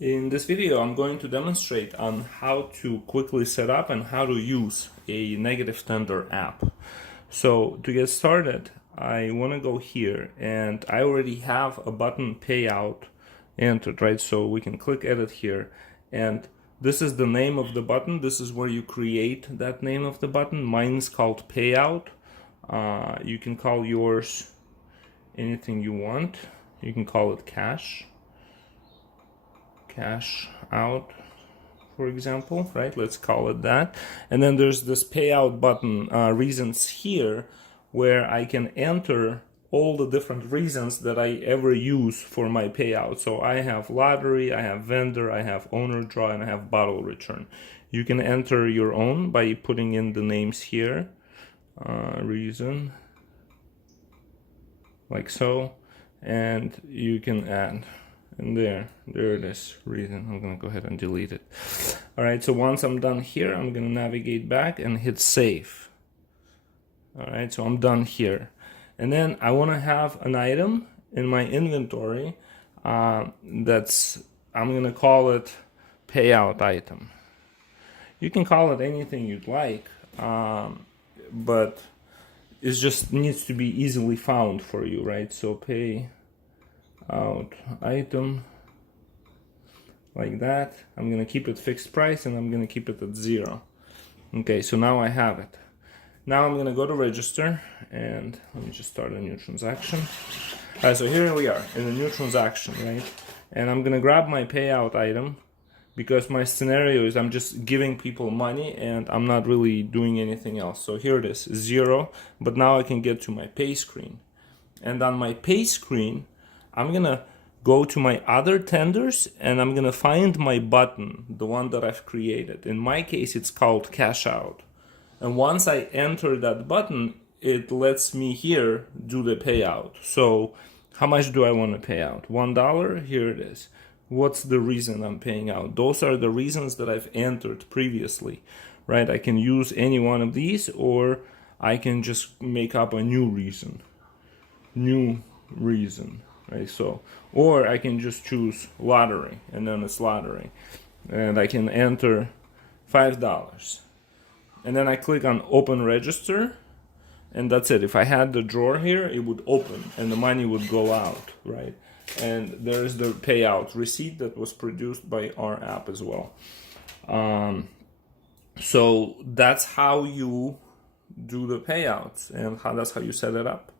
In this video, I'm going to demonstrate on how to quickly set up and how to use a negative tender app. So to get started, I want to go here, and I already have a button Payout entered, right? So we can click edit here, and this is the name of the button. This is where you create that name of the button. Mine's called Payout. You can call yours anything you want. You can call it cash out, for example, right? Let's call it that. And then there's this payout button reasons here, where I can enter all the different reasons that I ever use for my payout. So I have lottery, I have vendor, I have owner draw, and I have bottle return. You can enter your own by putting in the names here, reason, like so, and you can add. And there it is, reason. I'm gonna go ahead and delete it. All right, so once I'm done here, I'm gonna navigate back and hit save. All right, so I'm done here. And then I wanna have an item in my inventory I'm gonna call it payout item. You can call it anything you'd like, but it just needs to be easily found for you, right? So pay out item, like that. I'm gonna keep it fixed price, and I'm gonna keep it at 0. Okay, so now I have it. Now I'm gonna go to register, and let me just start a new transaction. All right, so here we are in a new transaction, right? And I'm gonna grab my payout item, because my scenario is I'm just giving people money and I'm not really doing anything else. So here it is, 0, but now I can get to my pay screen. And on my pay screen, I'm gonna go to my other tenders, and I'm gonna find my button, the one that I've created. In my case, it's called cash out. And once I enter that button, it lets me here do the payout. So how much do I want to pay out? $1, here it is. What's the reason I'm paying out? Those are the reasons that I've entered previously, right? I can use any one of these, or I can just make up a new reason. Right, so, or I can just choose lottery, and then it's lottery, and I can enter $5, and then I click on open register, and that's it. If I had the drawer here, it would open and the money would go out, right? And there's the payout receipt that was produced by our app as well. So that's how you do the payouts, and that's how you set it up.